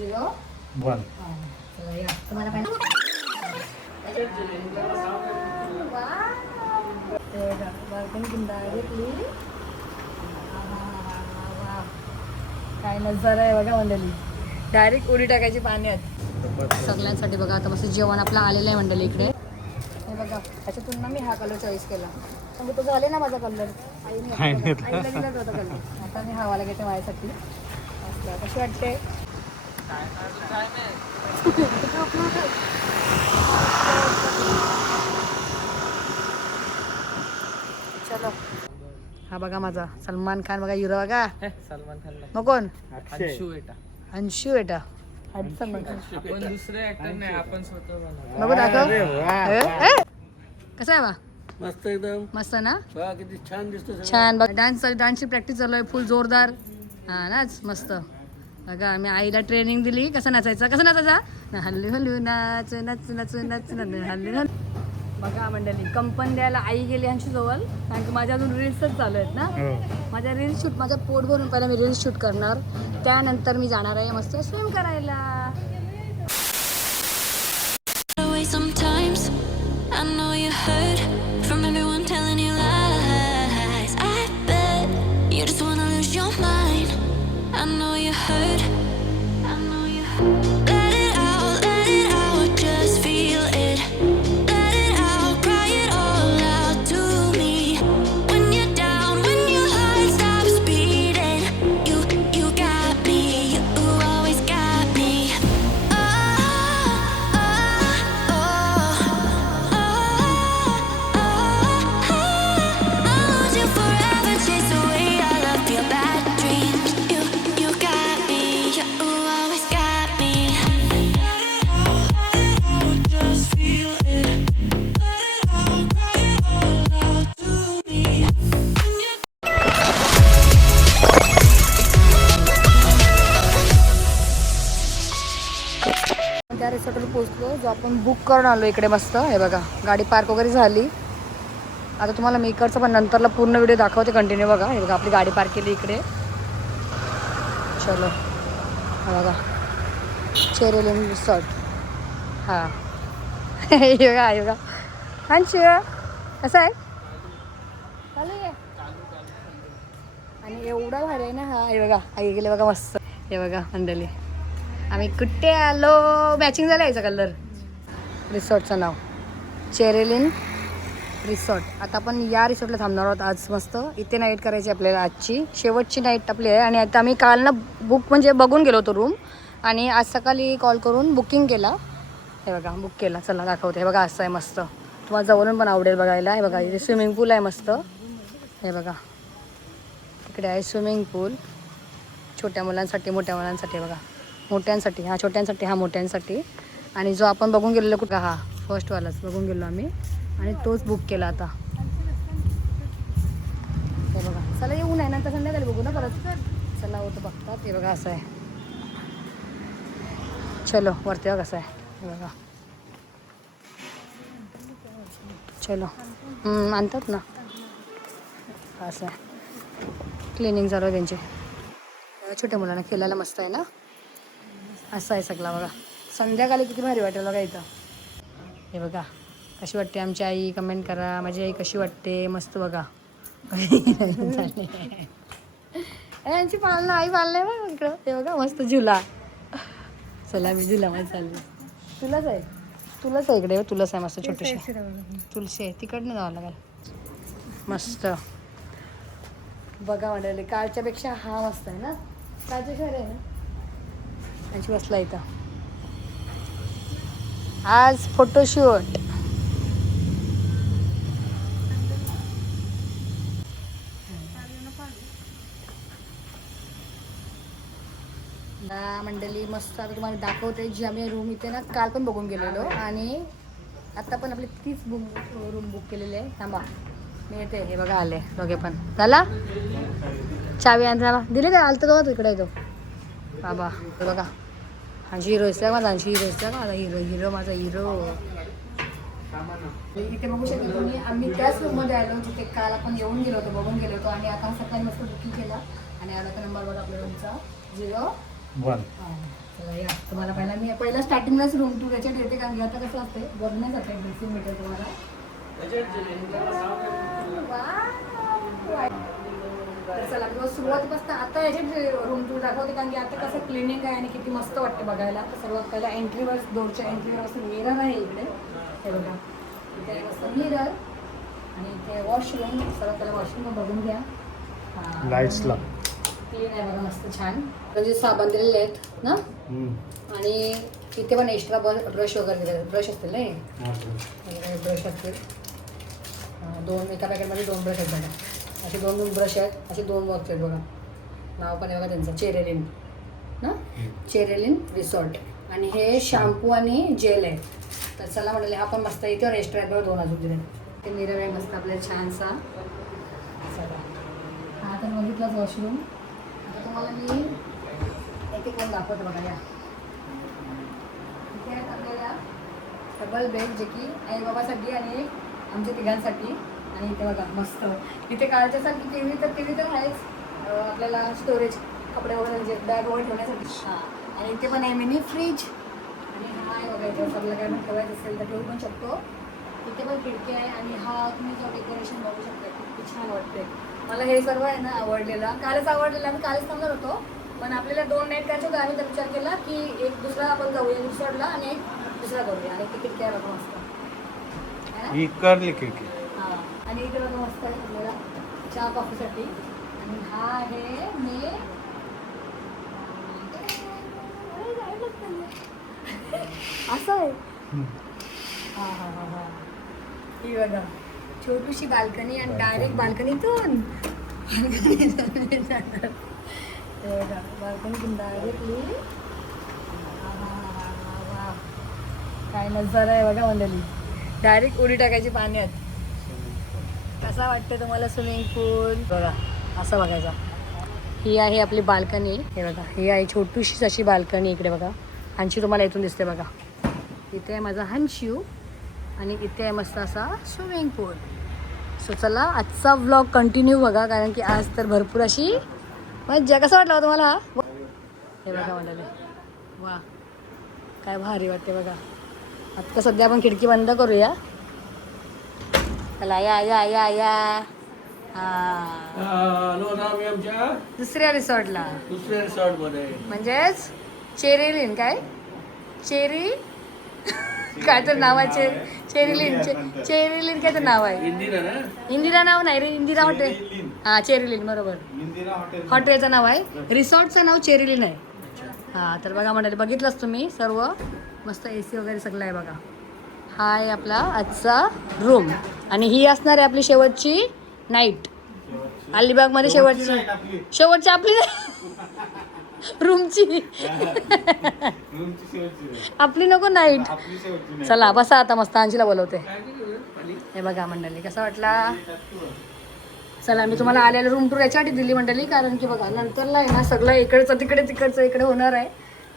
001. चला या तुम्हाला पाहिजे काय नजारा आहे बघा मंडळी. डायरेक्ट उडी टाकायची पाण्यात सगळ्यांसाठी. बघा आता मस्त जेवण आपलं आलेलं आहे मंडळी इकडे. हे बघा त्याच्यातून ना मी हा कलर चॉईस केला. म्हणजे तो झाले ना माझा कलर. आईला दिलाच होता कलर. आता मी हवाला घेते माझ्यासाठी. कशी वाटते? चलो. हा बघा माझा सलमान खान बघा हिरो बघा. सलमान खान मग कोण? अंशू बेटा. सलमान खान. आपण दुसरे ऍक्टर नाही, आपण स्वतः बनवतो. बघू दाखव. कसं आहे बा? मस्त एकदम. मस्त ना? बघा किती छान दिसतो. छान बघा. डान्सची प्रॅक्टिस चालू आहे फुल जोरदार. हा नाच मस्त. बघा मी आईला ट्रेनिंग दिली कसं नाचायचा. हल्लू हल्लू नाच नाच नाच नाच हल्लू हल्लू. बघा मंडळी कंपनी द्यायला आई गेली यांची जवळ. कारण की माझ्या अजून रील्सच चालू आहेत ना. माझ्या रील्स शूट माझं पोट भरून पहिला मी रील्स शूट करणार. त्यानंतर मी जाणार आहे मस्त स्विम करायला. Sometimes I know you heard from everyone telling you lies. I bet you just wanna lose your mind. I know you heard. Let it out, just feel it. Let it out, cry it all out to me. When you're down, when your heart stops beating, you got me, you always got me. त्या रिसॉर्टवर पोहोचलो जो आपण book करून आलो इकडे मस्त. हे बघा गाडी पार्क वगैरे झाली. आता तुम्हाला मी इकडचं पण नंतरला पूर्ण व्हिडिओ दाखवते कंटिन्यू. बघा हे बघा आपली गाडी पार्क केली इकडे. चलो हा बघा चेरेलिन रिसॉर्ट. हां हे बघा हांची कसं आहे चालू आहे. आणि एवढा भारी आहे ना. हा हे बघा आई गेले बघा मस्त. हे बघा मंडळी आम्ही कुठे आलो. मॅचिंग झालं याचा कलर. रिसॉर्टचं नाव चेरेलिन रिसॉर्ट. आता आपण या रिसॉर्टला थांबणार आहोत आज. मस्त इथे नाईट करायची आपल्याला. आजची शेवटची नाईट आपली आहे. आणि आता आम्ही काल ना बुक म्हणजे बघून गेलो होतो रूम. आणि आज सकाळी कॉल करून बुकिंग केला. हे बघा बुक केला. चला दाखवते. हे बघा असं आहे मस्त. तुम्हाला जवळून पण आवडेल बघायला. हे बघा इथे स्विमिंग पूल आहे मस्त. हे बघा इकडे आहे स्विमिंग पूल. छोट्या मुलांसाठी मोठ्या मुलांसाठी. बघा मोठ्यांसाठी हा छोट्यांसाठी हा मोठ्यांसाठी. आणि जो आपण बघून गेलेलो कुठं हा फर्स्टवालाच बघून गेलो आम्ही. आणि तोच बुक केला आता. हे बघा चला येऊन आहे नंतर संध्याकाळी बघू ना परत. चला होतं बघतात. हे बघा असं आहे. चलो वरती बघा कसं आहे. हे बघा चलो आणतात ना. असं आहे क्लिनिंग चालू आहे त्यांची. छोट्या मुलांना खेळायला मस्त आहे ना. असं आहे सगळं बघा. संध्याकाळी किती भारी वाटेल बघा इथं. हे बघा कशी वाटते आमची आई कमेंट करा. माझी आई कशी वाटते. मस्त बघा यांची पालना आई पालना आहे बघ इकडं. हे बघा मस्त झुला. चला मी झुला मध्ये चालली. तुलाच आहे इकडे. तुलाच आहे मस्त छोटीशी तुलसी आहे. तिकडनं जावं लागेल. मस्त बघा म्हणाले कालच्या पेक्षा हा मस्त आहे ना. कालच्या शहर आहे ना. त्यांची बसला इथं आज फोटोशूट. मंडळी मस्त आता तुम्हाला दाखवते जी आम्ही रूम इथे ना काल पण बघून गेलेलो. आणि आता पण आपली तीच रूम बुक केलेली आहे. थांबा मी येते. हे बघा आले दोघे पण. झाला चावी आणा दिली काय. आलं तर बघा इकडे येतो बाबा. हे बघा हा हिरो असला माझा. हिरो असला माझा हिरो माझा हिरो. इथे बघू शकता तुम्ही आम्ही त्याच रूममध्ये आलो जिथे काल आपण येऊन गेलो होतो बघून गेलो होतो. आणि आता सकाळी मस्त बुकिंग केला. आणि आला तर नंबर बघा आपल्या रूमचा 01. चला या तुम्हाला पहिला स्टार्टिंगलाच रूम टूर याच्यात येते, कारण की आता कसं असते बघ नाही जाते ड्रेसिंग भेटेल तुम्हाला. तर चला दिवस सुरुवातीपासून आता याच्यात रूम टूर दाखवते, कारण की आता कसं क्लिनिंग आहे आणि किती मस्त वाटते बघायला. तर सर्वात पहिला एंट्रीवर डोरच्या एंट्रीवर असं मिरर आहे इकडे, हे बघा इथे असं मिरर आणि इथे वॉशरूम. सर्वात पहिला वॉशरूम बघून घ्या. लाईट्सला क्लीन आहे बघा, मस्त छान. म्हणजे साबण दिलेले आहेत ना, आणि इथे पण एक्स्ट्रा ब्रश वगैरे दिले, ब्रश असतील नाही ब्रश असतील. दोन एका पॅकेटमध्ये 2 ब्रश आहेत बघा, असे 2 ब्रश आहेत, असे 2 बॉक्स आहेत बघा. नाव पण आहे बघा त्यांचं, चेरेलिन ना, चेरेलिन रिसॉर्ट. आणि हे शॅम्पू आणि जेल आहे. तर चला म्हणाले हा पण मस्त इथे एक्स्ट्रा आहेत बघा, 2 अजून दिले. ते मिरर आहे मस्त आपल्याला छानसा. चला हा तर बघितलाच वॉशरूम. आता तुम्हाला मी एक कोण दाखवतो बघा. या इथे आहेत आपल्याला डबल बेड, जे की आई बाबासाठी आणि आमच्या तिघांसाठी. आणि इथे बघा मस्त इथे काळच्यासारखी टी व्ही तर आहेच, आपल्याला स्टोरेज कपडे वगैरे जे बॅग वगैरे ठेवण्यासाठी. हां, आणि इथे पण आहे मिनी फ्रीज. आणि हा आहे बघा, इथे आपल्याला काय पण ठेवायचं असेल तर ठेवू पण शकतो. इथे पण खिडकी आहे. आणि हा तुम्ही जो डेकोरेशन बघू शकता किती छान वाटते. मला हे सर्व आहे ना आवडलेलं, कालच आवडलेलं. आम्ही कालच थांबणार होतो, पण आपल्याला 2 नाईट करायचं होतं. आम्ही तर विचार केला की एक दुसरा आपण जाऊया रिसॉर्टला आणि एक दुसरा करूया. आणि ती खिडकी आहे बघा मस्त ही करली खिडकी. हां, आणि इथे बघा मस्त आहे आपल्याला चहा कॉफीसाठी. आणि हा आहे मी असं आहे. हां हां हां हां, ही बघा छोटीशी बाल्कनी. आणि डायरेक्ट बाल्कनीतून बाल्कनीतून डायरेक्टली काय नजारा आहे बघा मंडळी. डायरेक्ट उडी टाकायची पाण्यात. कसा वाटतं तुम्हाला स्विमिंग पूल बघा, असं बघायचा. ही आहे आपली बाल्कनी, हे बघा. ही आहे छोटीशीच अशी बाल्कनी. इकडे बघा हंशू तुम्हाला इथून दिसते बघा. इथे आहे माझा हंशू आणि इथे आहे मस्त असा स्विमिंग पूल. सो चला आजचा व्लॉग कंटिन्यू बघा, कारण की आज तर भरपूर अशी मज्जा. कसा वाटला हो तुम्हाला? हे बघा म्हणाले, वा काय भारी वाटते बघा. आता सध्या आपण खिडकी बंद करूया. चला या या या या. हां, आलो आता आम्ही आमच्या दुसऱ्या रिसॉर्टला, दुसऱ्या रिसॉर्टमध्ये. म्हणजेच चेरेलिन. काय चेरी काय तर नाव आहे, चेरेलिन. चेरेलिन काय तर नाव आहे. इंदिरा ना, इंदिरा नाव नाही रे, इंदिरा हॉटेल. हां चेरेलिन बरोबर, हॉटेलचं नाव आहे. रिसॉर्टचं नाव चेरेलिन आहे. हां, तर बघा म्हणाले बघितलंच तुम्ही सर्व मस्त AC वगैरे सगळं आहे बघा. हा आहे आपला आजचा रूम. आणि ही असणार आहे आपली शेवटची नाईट अलिबागमध्ये. शेवटची आपली रूमची आपली नको नाईट. चला बसा आता, मस्त अंशीला बोलवते. हे बघा मंडळी कसा वाटला. चला मी तुम्हाला आलेलं रूम टूर याच्यासाठी दिली मंडळी, कारण की बघा नंतरला आहे ना सगळं इकडचं तिकडे तिकडचं इकडे होणार आहे.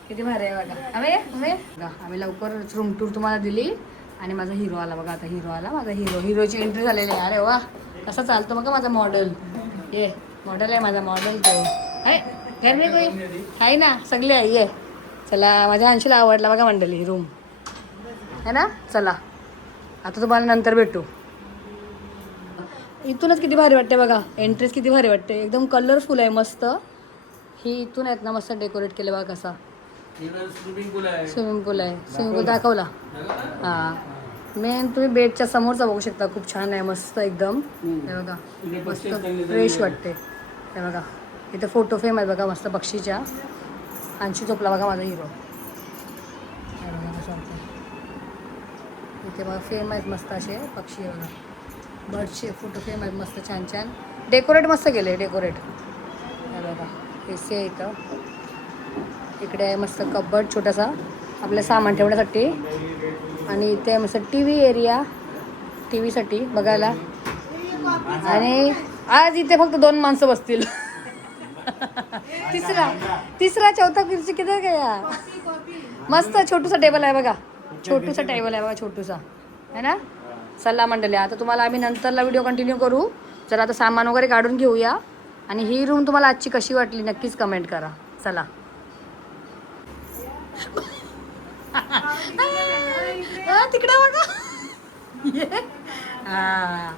किती भारी आहे बघा. आम्ही लवकरच रूम टूर तुम्हाला दिली. आणि माझा हिरो आला बघा. आता हिरो आला माझा हिरोची एंट्री झालेली आहे. अरे वा कसा चालतो बघा माझा मॉडेल. ये मॉडेल आहे माझा, मॉडेल तो आहे. घर में कोई आहे ना, सगळे आहे. ये चला माझ्या अंशीला आवडला बघा मंडळी रूम है ना. चला आता तुम्हाला नंतर भेटू. इथूनच किती भारी वाटते बघा, एंट्रीज किती भारी वाटते. एकदम कलरफुल आहे मस्त. ही इथून आहेत ना मस्त डेकोरेट केले बघा. कसा स्विमिंग पूल आहे. स्विमिंग पूल आहे. स्विमिंग पूल दाखवला. हां, मेन तुम्ही बेडच्या समोरचा बघू शकता. खूप छान आहे मस्त एकदम. हे बघा मस्त फ्रेश वाटते. हे बघा इथे फोटो फ्रेम आहे बघा मस्त पक्षीच्या. अंशू झोपला बघा माझा हिरो. हे बघा कसं वाटतं. इथे बघा फ्रेम आहेत मस्त असे पक्षी बघा, बर्डचे फोटो फ्रेम आहेत मस्त छान छान. डेकोरेट मस्त केले डेकोरेट. हे बघा AC आहे इथं. इकडे आहे मस्त कबर्ड छोटासा आपलं सामान ठेवण्यासाठी. आणि इथे मस्त TV एरिया, TV साठी बघायला. आणि आज इथे फक्त 2 माणसं बसतील. तिसरा चौथा खुर्ची किती गया. मस्त छोटूसा टेबल आहे बघा, छोटूसा टेबल आहे बघा, छोटूसा है ना. चला मंडळी आता तुम्हाला आम्ही नंतरला व्हिडिओ कंटिन्यू करू. जर आता सामान वगैरे काढून घेऊया. आणि ही रूम तुम्हाला आजची कशी वाटली नक्कीच कमेंट करा. चला तिकडे बघा. हा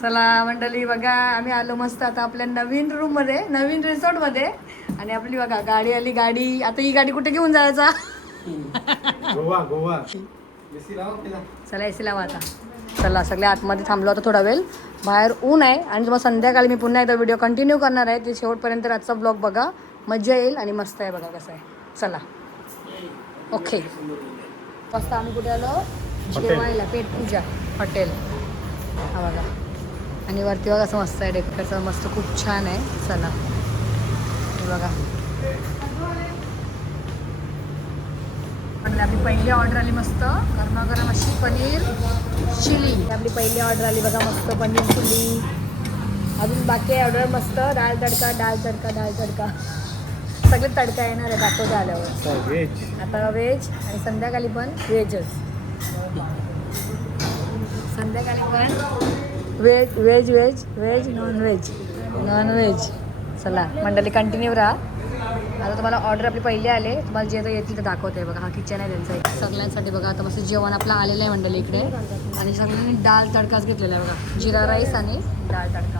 चला मंडळी बघा, आम्ही आलो मस्त आता आपल्या नवीन रूम मध्ये, नवीन रिसॉर्ट मध्ये. आणि आपली बघा गाडी आली. गाडी आता ही गाडी कुठे घेऊन जायचा? गोवा गोवा. चला एसी लावा आता. चला सगळे आतमध्ये थांबलो आता थोडा वेळ. बाहेर ऊन आहे आणि मग संध्याकाळी मी पुन्हा एकदा व्हिडिओ कंटिन्यू करणार आहे. ते शेवटपर्यंत आजचा ब्लॉग बघा, मजा येईल. आणि मस्त आहे बघा कसं आहे. चला ओके. मस्त आम्ही कुठे आलो? जेवायला पेट पूजा हॉटेल. हा बघा. आणि वरती बघा असं मस्त आहे, डेकोरेशन मस्त खूप छान आहे. चला हे बघा. आपली पहिली ऑर्डर आली मस्त गरमागरम अशी पनीर चिली. आपली पहिली ऑर्डर आली बघा मस्त पनीर चिली. अजून बाकी आहे ऑर्डर मस्त डाळ तडका, डाळ तडका, डाळ तडका. सगळे तडका येणार आहे दाखवते आल्यावर. आता व्हेज आणि संध्याकाळी पण व्हेजच. संध्याकाळी पण veg veg veg veg non veg non veg. चला मंडळी कंटिन्यू राहा. आता तुम्हाला ऑर्डर आपली पहिली आले, तुम्हाला जे येतील ते दाखवते बघा. हा किचन आहे त्यांचा एक सगळ्यांसाठी बघा. आता मस्त जेवण आपलं आलेलं आहे मंडळी इकडे. आणि सगळ्यांनी डाळ तडकाच घेतलेला आहे बघा. जिरा राईस आणि डाळ तडका.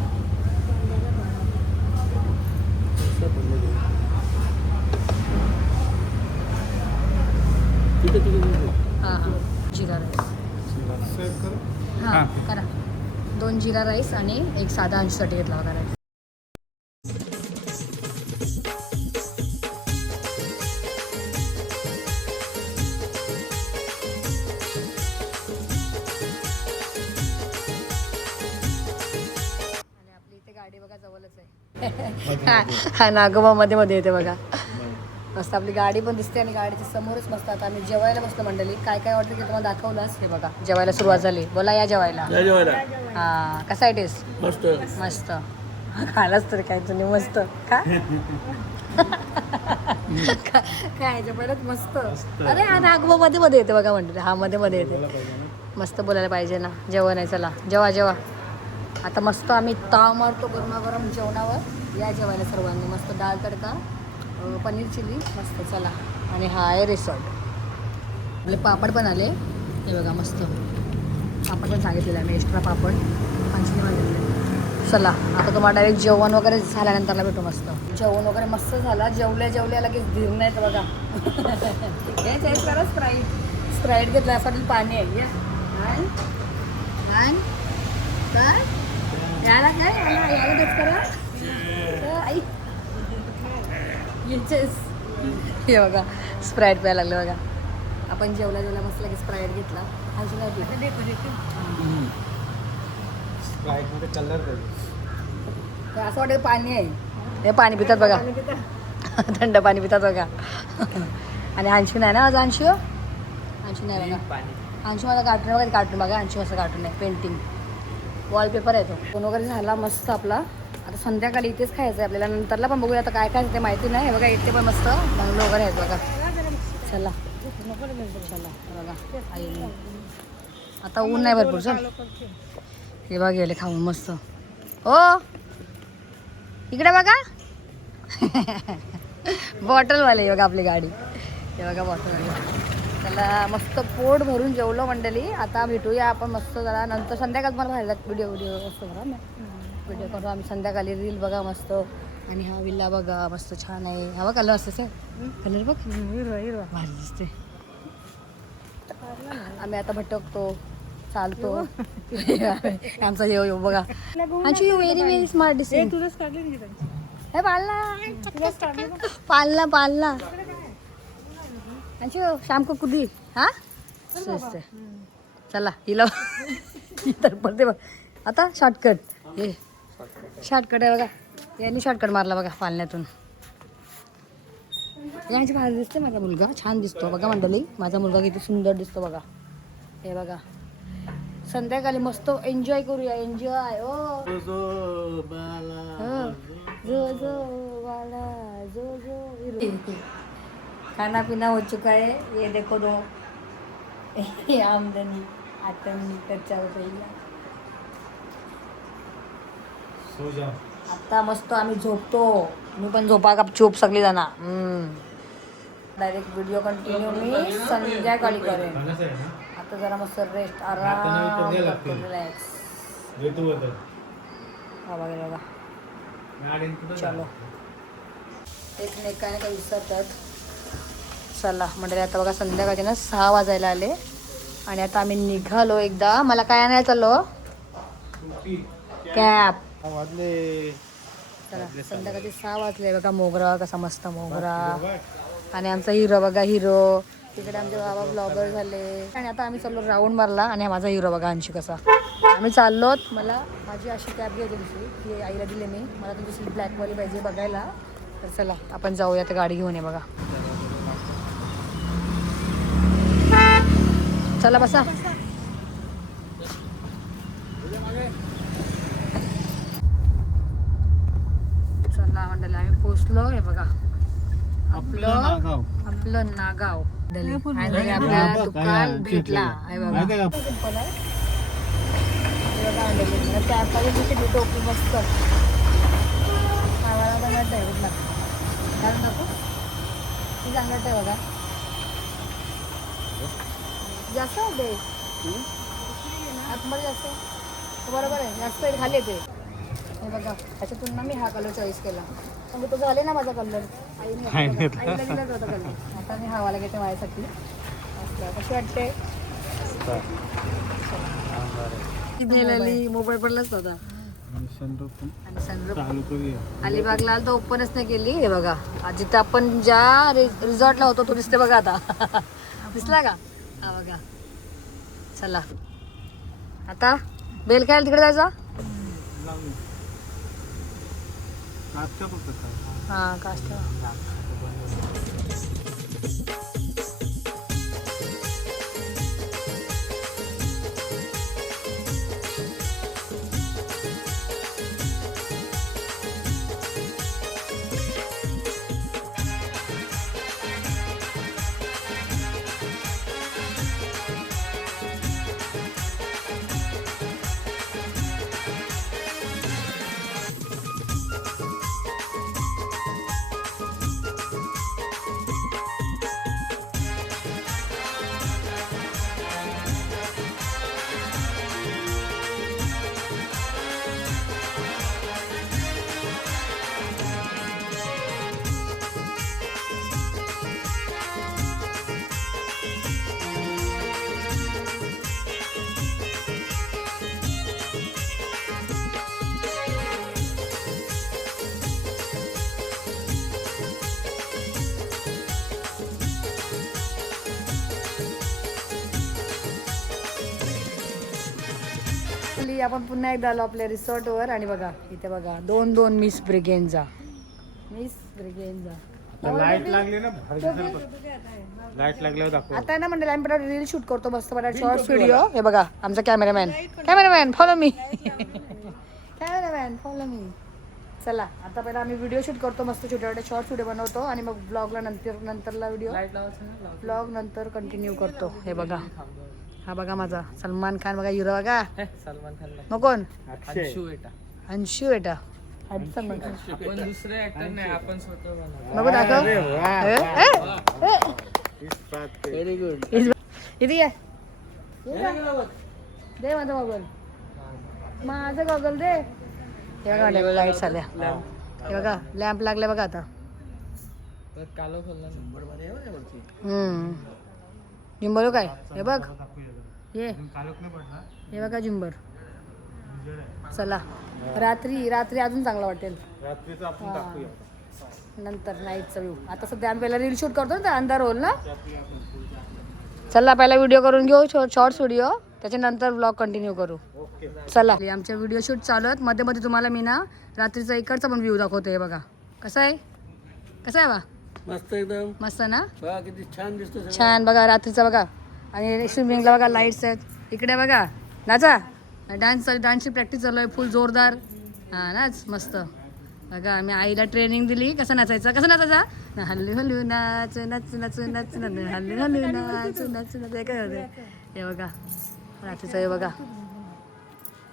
हां हां जिरा राईस. हां करा. 2 जिरा राईस आणि एक साधा अंशसाठी घेतला बघा राईस. आणि आपली इथे गाडी बघा जवळच आहे. हा नागोबा मध्ये मध्ये येते बघा. मस्त आपली गाडी पण दिसते आणि गाडीच्या समोरच मस्त. आता आम्ही जेवायला बसलो मंडळी. काय काय ऑर्डर केलं तुम्हाला दाखवलंच. हे बघा जेवायला सुरुवात झाली. बोला या जेवायला. हा कसा आहे टेस्ट? मस्त. मस्त. खायलाच तर काय तुम्ही मस्त का खायच्या परत मस्त. अरे हा नागोबा मध्ये मध्ये येते बघा मंडळी. हा मध्ये मध्ये येते. मस्त बोलायला पाहिजे ना. जेवण आहे चला जेवा जेवा. आता मस्त आम्ही ताव मारतो गरमागरम जेवणावर. या जेवायला सर्वांनी. मस्त डाळ तडका, पनीर चिली मस्त. चला. आणि हा आहे रिसॉर्ट. आपले पापड पण आले हे बघा मस्त. पापड पण सांगितलेलं आहे मी, एक्स्ट्रा पापड 50 वाजले. चला आता तुम्हाला डायरेक्ट जेवण वगैरे झाल्यानंतरला भेटू मस्त. जेवण वगैरे मस्त झाला. जेवल्या लगेच धीर नाही तर बघा. हेच करा स्प्राईट घेतला. यासाठी पाणी आहे. काय याला काय याला तेच करा. आई हे बघा स्प्राईट प्यायला लागलं बघा. आपण जेवल्या मस्त लगेच स्प्राईट घेतला. अजून स्प्राईटमध्ये कलर असं वाटतं पाणी आहे. हे पाणी पितात बघा. थंड पाणी पितात बघा. आणि अंशू नाही ना आज. अंशू नाही बघा. अंशू माझा कार्टून वगैरे कार्टून बघा. अंशू असं कार्टून आहे. पेंटिंग वॉलपेपर आहे तो. फोन वगैरे झाला मस्त आपला. आता संध्याकाळी इथेच खायचं आहे आपल्याला. नंतरला पण बघूया आता काय काय ते माहिती नाही. बघा इथे पण मस्त बंगलो वगैरे आहेत बघा. चला चला बघा. आई आता ऊन नाही भरपूर. चल हे बघा गेले खाऊन मस्त. हो इकडे बघा. बॉटलवाले बघा आपली गाडी. हे बघा बॉटलवाले. त्याला मस्त पोट भरून जेवलो मंडळी. आता भेटूया आपण मस्त जरा नंतर संध्याकाळ. मला व्हायला व्हिडिओ असतो बघा ना. व्हिडिओ करू आम्ही संध्याकाळी. रील बघा मस्त. आणि हा विल्ला बघा मस्त छान आहे. हा कलर असते कलर बघ हिरवा भारी दिसते. आम्ही आता भटकतो चालतो. आमचा येऊ बघा. आमची यू व्हेरी व्हेरी स्मार्ट दिसते. हे पालना अंशू शाम को कुदी. हा चला हिला तर पडते बघ. आता शॉर्टकट. हे शॉर्टकट आहे बघा. यांनी शॉर्टकट मारला बघा पालण्यातून. यांची भारी दिसते. माझा मुलगा छान दिसतो बघा मंडळी. माझा मुलगा किती सुंदर दिसतो बघा. हे बघा संध्याकाळी मस्त एन्जॉय करूया. एन्जॉय ओ जो वाला जो खाना पीना हो चुका है. ये देखो दो आमदनी 8 रुपये. आता मस्त आम्ही झोपतो. मी पण झोपा गपचूप सगळी जण. डायरेक्ट व्हिडिओ कंटिन्यू मी संध्याकाळी करेन. आता जरा मस्त रेस्ट आराम रिलॅक्स. हा बघा चलो एकमेकाने काही विसरतात. चला म्हणजे आता बघा संध्याकाळचे ना 6 वाजायला आले आणि आता आम्ही निघालो. एकदा मला काय आणायला चाललो कॅप. चला संध्याकाळचे 6 वाजले बघा. मोगरा कसा मस्त मोगरा आणि आमचा हिरो बघा हिरो. तिकडे आमचे बाबा ब्लॉगर झाले आणि आता आम्ही चाललो राऊंड मारला आणि माझा हिरो बघा अंशी कसा. आम्ही चाललोत. मला माझी अशी कॅब घ्यायची दुसरी ती आईला दिली मी. मला ती दुसरी ब्लॅकवाली पाहिजे बघायला. तर चला आपण जाऊया तर गाडी घेऊन ये बघा. चला बसा. चला मंडळी आम्ही पोचलो. हे बघा आपलं नागाव. आणि आपला दुकान भेटला. हे बघा कॅबमध्ये तिथे टोपी मस्त खावायला बनवत आहे कुठला कारण दाखव ती सांगत आहे बघा. जास्त होते आतमध्ये जास्त बरोबर आहे. जास्त खाली येते. हे बघा त्याच्यातून ना मी हा कलर चॉईस केला. म्हणजे तो झाले ना माझा कलर. आईला गेलाच होता कलर. आता मी हवाला घेते माझ्यासाठी. कशी वाटते मोबाईल पडलाच होता. अलिबागला तो ओपनच नाही केली. हे बघा जिथं आपण ज्या रिसॉर्टला होतो तो दिसते बघा आता. दिसला का हा बघा. चला आता बेल खायला तिकडे जायचा. हा काष्ट आपण पुन्हा एकदा आलो आपल्या रिसॉर्टवर. आणि बघा इथे बघा 2 मिस ब्रिगेन्झा. लाईट लागली ना लाईट लागल्यावर दाखव. आता ना म्हणजे आम्ही परत रील शूट करतो मस्त परत शॉर्ट व्हिडिओ. हे बघा आमचा कॅमेरामॅन फॉलो मी. चला आता पहिला आम्ही व्हिडिओ शूट करतो मस्त छोटे छोटे शॉर्ट व्हिडिओ बनवतो आणि मग ब्लॉगला नंतरला व्हिडिओ ब्लॉग नंतर कंटिन्यू करतो. हे बघा हा बघा माझा सलमान खान बघा हिरो बघा. सलमान खान मग कोण अंशू बेटा आपण दुसरे ऍक्टर नाही आपण स्वतः बनवतो. नको दाखव. Very good. इथे ये दे माझा गॉगल. माझं गॉगल दे. हे बघा लाईट्स आल्या. हे बघा लॅम्प लागले बघा आता. कालो खोलला झुंबर काय हे बघ हे बघा झुंबर. चला रात्री अजून चांगला वाटेल. नंतर नाईटचा व्ह्यू. आता सध्या आम्ही पहिला रील शूट करतो ना अंधार होईल ना. चला पहिला व्हिडिओ करून घेऊ शॉर्ट्स व्हिडिओ त्याच्यानंतर ब्लॉग कंटिन्यू करू. चला आमचे व्हिडिओ शूट चालू आहेत. मध्ये मध्ये तुम्हाला मी ना रात्रीचा इकडचा पण व्ह्यू दाखवतो. हे बघा कसा आहे बा मस्त एकदम मस्त ना. बघा किती छान दिसतो. छान बघा रात्रीचा बघा. आणि स्विमिंगला बघा लाईट्स आहेत. इकडे बघा नाचा डान्सची प्रॅक्टिस चालू आहे फुल जोरदार. हां नाच मस्त बघा. मी आईला ट्रेनिंग दिली कसं नाचायचं हल्लू हल्लू नाच नच नच नच हल्लू हल्लू नाच नच नच काय होतं. हे बघा रात्रीचं हे बघा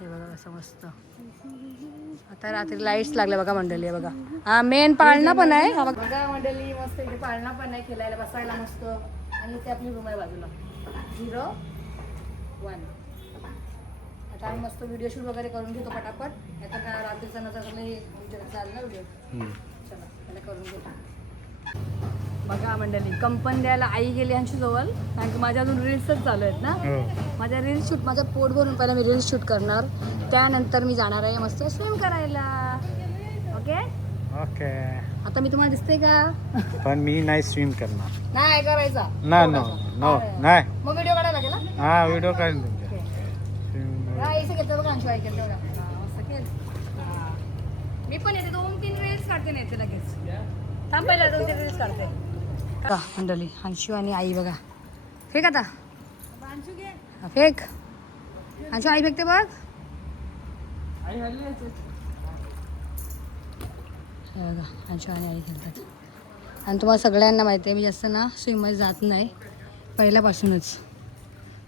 हे बघा कसं मस्त. आता रात्री लाईट्स लागल्या बघा मंडळी. बघा हा मेन पाळणा पण आहे. हा बघा मंडळी मस्त इथे पाळणा पण आहे, खेळायला बसायला मस्त. आणि इथे आपली रूम आहे बाजूला 01. आता आम्ही मस्त व्हिडिओ शूट वगैरे करून घेतो पटापट. आता काय रात्रीचा नंतर आमच्याकडे चाललं ना व्हिडिओ. चला त्याला करून घेतो. बघा मंडळी कंपनी द्यायला आई गेली यांची जवळ, कारण की माझ्या अजून रील्सच चालू आहेत ना. माझ्या रील्स शूट, माझं पोट भरून पहिला मी रील्स शूट करणार, त्यानंतर मी जाणार आहे मस्त स्विम करायला. Okay okay. आता मी तुम्हाला दिसते का? पण मी नाही स्विम करणार. नाही करायचा ना नो नो नाही. मग व्हिडिओ काढायला लागेल ना. हा व्हिडिओ काढून तुमच्या. इथे घेतो बघा अंशू ऐकत बघा. मस्त केलं. मी पण येते 2-3 रील्स काढते नाही येते लगेच. थांब पहिला 2-3 रील्स काढते. मंडळी अंशू आणि आई बघा. फेक आता हा, फेक. अंशू आई फेकते बघ. आई हल्ली हे बघा अंशू आणि आई खेळतात. आणि तुम्हाला सगळ्यांना माहिती आहे मी जास्त ना स्विममध्ये जात नाही पहिल्यापासूनच,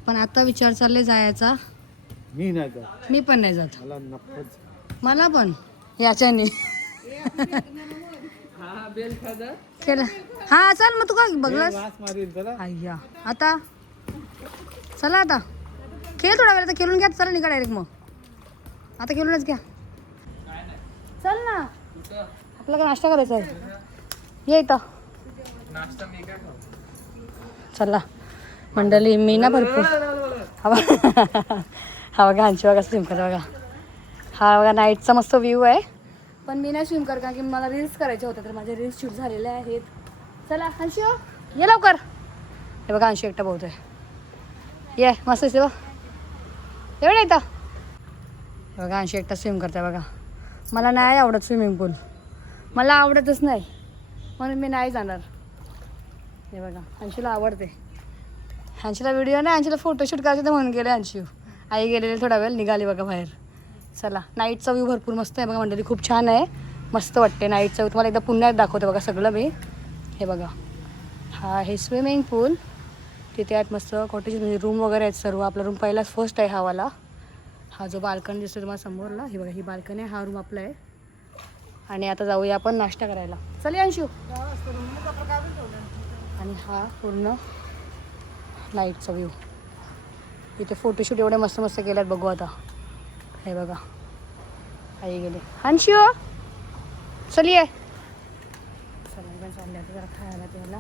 पण आता विचार चालले जायचा. मी नाही जात. मी पण नाही जात. मला नकोच. मला पण याच्याने हा बेल खाजा. केलं. हा चल मग तू का बघलास. वास मारील चला. अय्या आता चला आता खेळ थोडा वेळ. आता खेळून घ्या. चला निघा डायरेक्ट. मग आता खेळूनच घ्या. चल ना आपल्याला नाश्ता करायचा आहे. ये इथं नाश्ता मी काय खाऊ? चला मंडळी मी ना भरपूर हा बघा अंशू बघा स्विम करता बघा. हा बघा नाईटचा मस्त व्ह्यू आहे. पण मी नाही स्विम कर, कारण की मला रील्स करायचे होते, तर माझे रील्स शूट झालेले आहेत. चला अंशू ये लवकर. हे बघा अंशू एकटा बहुत आहे. ये मस्त दिसते बघ एवढं येतं. हे बघा अंशू एकटा स्विम करते बघा. मला नाही आवडत स्विमिंग पूल, मला आवडतच नाही, म्हणून मी नाही जाणार. हे बघा अंशूला आवडते. अंशूला व्हिडिओ नाही, अंशूला फोटोशूट करायचं तर म्हणून गेले अंशू. आई गेलेले थोडा वेळ निघाली बघा बाहेर. चला नाईटचा व्ह्यू भरपूर मस्त आहे बघा मंडळी. खूप छान आहे, मस्त वाटते नाईटचा व्ह्यू. तुम्हाला एकदा पुन्हा दाखवते बघा सगळं मी. हे बघा हा हे स्विमिंग पूल. तिथे आहेत मस्त कॉटेज म्हणजे रूम वगैरे आहेत सर्व. आपला रूम पहिलाच फर्स्ट आहे हा वाला. हा जो बाल्कनी दिसतो तुम्हाला समोरला, हे बघा ही बाल्कनी आहे. हा रूम आपला आहे. आणि आता जाऊया आपण नाश्ता करायला. चल अंशू. आणि हा पूर्ण नाईटचा व्ह्यू. इथे फोटोशूट एवढे मस्त मस्त केल्यात बघू आता. हे बघा आई गेले. अंशू चलिये. चला पण चालले आता जरा खायला प्यायला.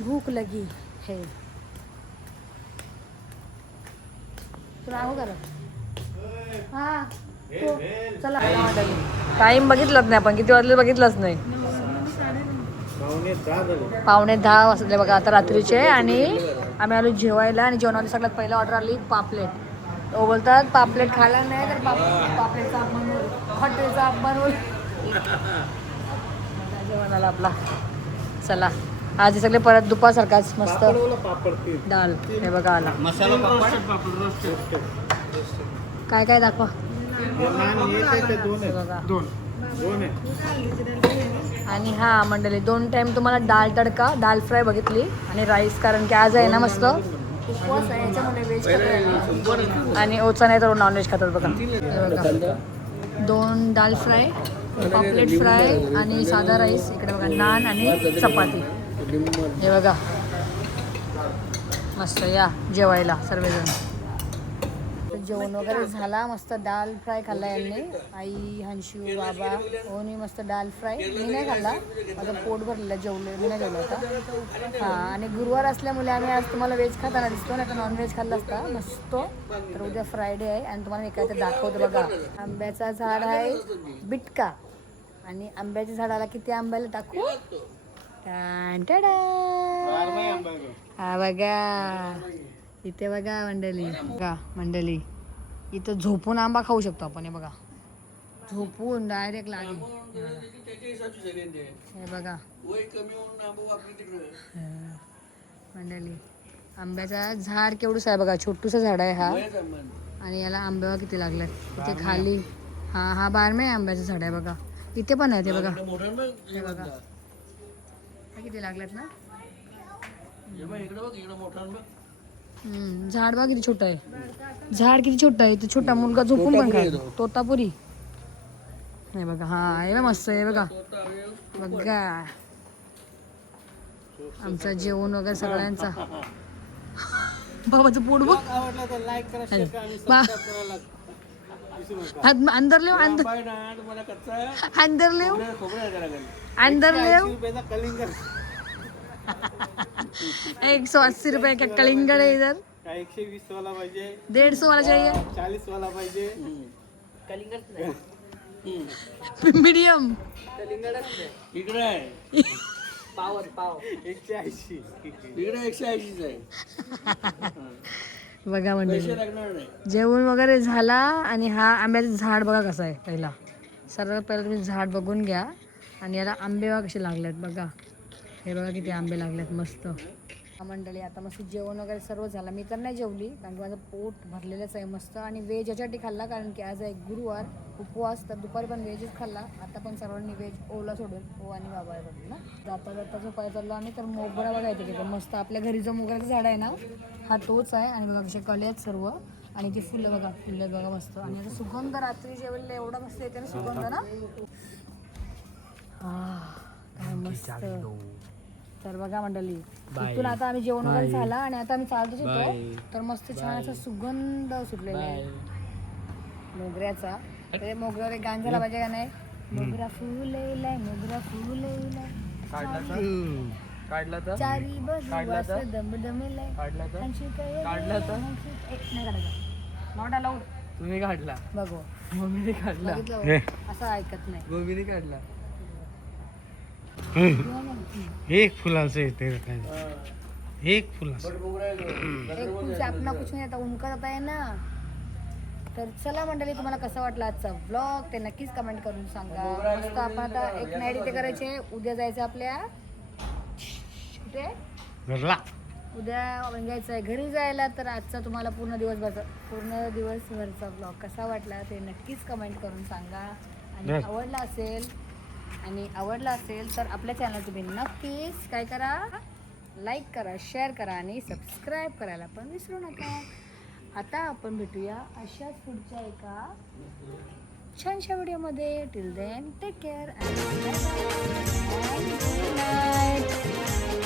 भूक लगी हे. तुला आहो करा. हा चला टाईम बघितलाच नाही आपण, किती वाजले बघितलंच नाही. 9:45 वाजले बघा आता रात्रीचे. आणि आम्ही आलो जेवायला. आणि जेवणामध्ये सगळ्यात पहिला ऑर्डर आली पापलेट. तो बोलतात पापलेट खायला नाही तर पापलेटचा अपमान होईल, हॉटेलचा अपमान होईल. जेवण आला आपला. चला आज सगळे परत दुपारसारखाच मस्त डाल. हे बघा आला मसाला पापड रोस्टेड. काय काय दाखवा. हे बघा आणि हा मंडळी 2 टाइम तुम्हाला डाल तडका दाल फ्राय बघितली आणि राईस, कारण की आज आहे ना मस्त उपवास आहे याच्यामध्ये व्हेज खातात आणि ओचा नाही तर नॉनव्हेज खातात बघा. हे बघा 2 दाल फ्राय, पापलेट फ्राय आणि साधा राईस. इकडे बघा नान आणि चपाती. हे बघा मस्त या जेवायला सर्वजण. जेवण वगैरे झाला. मस्त दाल फ्राय खाल्ला यांनी, आई हंशू बाबा ओनी मस्त दाल फ्राय. मी नाही खाल्ला, माझं पोट भरलेलं जेवले, मी नाही जेवलं होता. हां आणि गुरुवार असल्यामुळे आम्ही आज तुम्हाला व्हेज खाताना दिसतो, नाही तर नॉनव्हेज खाल्ला असता मस्त. तर उद्या फ्रायडे आहे आणि तुम्हाला मी काय ते दाखवतो बघा. आंब्याचा झाड आहे बिटका आणि आंब्याच्या झाडाला किती आंब्याला टाकू. हा बघा इथे बघा मंडळी. बघा मंडळी इथं झोपून आंबा खाऊ शकतो आपण. हे बघा झोपून डायरेक्ट लागेल. हे बघा मंडळी आंब्याचा झाड केवढूस आहे बघा, छोटूसा झाड आहे हा. आणि याला आंबे किती लागले इथे खाली. हा बारमे आंब्याचं झाड आहे बघा. इथे पण आहे ते बघा. हे बघा किती लागलेत ना. झाड बघा किती छोटं आहे. झाड किती छोटं आहे. ते छोटा मुलगा झोपून पण खाय. तोतापुरी हे बघा. हा हे मस्त आहे बघा. बघा आमचं जेवण वगैरे सगळ्यांचा. बाबाचं पोट बघ. आवडला तर लाईक करा, शेअर करा आणि बा- सबस्क्राईब करायला विसरू नका. अंदर लेव बाय ना, तुम्हाला कच्चा अंदर लेव खोबरं आहे जरा घरी. अंदर लेव 80 रुपयाचा कलिंगड 180 रुपये का कलिंगड है इधर. काय 120 वाला पाहिजे, 150 वाला चाहिए. 40 वाला पाहिजे. मीडियम. इकडे आहे पाव 180. इकडे 180 आहे. बघा म्हणजे पैसे लागणार नाही. जेवण वगैरे झाला. आणि हा आंब्याचं झाड बघा कसं आहे. पहिला सर्वात पहिला तुम्ही झाड बघून घ्या. आणि याला आंबे बघा कसे लागलेत बघा. हे बघा किती आंबे लागलेत मस्त. मंडळी आता मस्त जेवण वगैरे सर्व झालं. मी तर नाही जेवली कारण की माझं पोट भरलेलंच आहे मस्त. आणि व्हेज याच्यासाठी खाल्ला कारण की आज आहे गुरुवार उपवास. तर दुपारी पण व्हेजच खाल्ला. आता पण सर्वांनी व्हेज ओला सोडून ओ आणि बाबा आहे ना. जाता जाता झोपायला चाललो आम्ही. तर मोगरा बघायचं की मस्त आपल्या घरी जो मोगऱ्याचं झाड आहे ना हा तोच आहे. आणि बघा कसे कले आहेत सर्व. आणि ती फुलं बघा फुलं बघा मस्त. आणि आता सुगंध रात्री जेवलेला एवढा मस्त येते ना सुगंध ना. काय मस्त. तर बघा मंडळी इथून आता आम्ही जेवण वगैरे झाला. आणि आता आम्ही चालतच होतो. तर मस्त छान असा सुगंध सुटलेला आहे मोगऱ्याचा. ते मोगऱ्यावर एक गाणं झाला पाहिजे का नाही. मोगरा फुलेलाय मोगरा फुलेलाय काढला तर चारी बाजू दमदमेलाय. काढला तर काढला तर नाही काढायचा. Not allowed. तुम्ही काढला. बघू मम्मीने काढला. बघितलं असं ऐकत नाही. मम्मीने काढला. एक फुलाचं येते एक फुलाचं. एक फूल से अपना कुछ नहीं आता उनका जाता है ना. तर चला मंडळी तुम्हाला कसा वाटला आजचा व्लॉग ते नक्कीच कमेंट करून सांगा. मस्त आपण आता एक नाईट इथे करायचे. उद्या जायचं आपल्या कुठे घरला. उद्या जायचं आहे घरी जायला. तर आजचा तुम्हाला पूर्ण दिवसभरचा व्लॉग कसा वाटला ते नक्कीच कमेंट करून सांगा. आणि आवडला असेल तर आपल्या चॅनल तुम्ही नक्कीच काय करा लाईक करा शेअर करा आणि सबस्क्राईब करायला पण विसरू नका. आता आपण भेटूया अशाच पुढच्या एका छानशा व्हिडिओमध्ये. Till then take care and good night.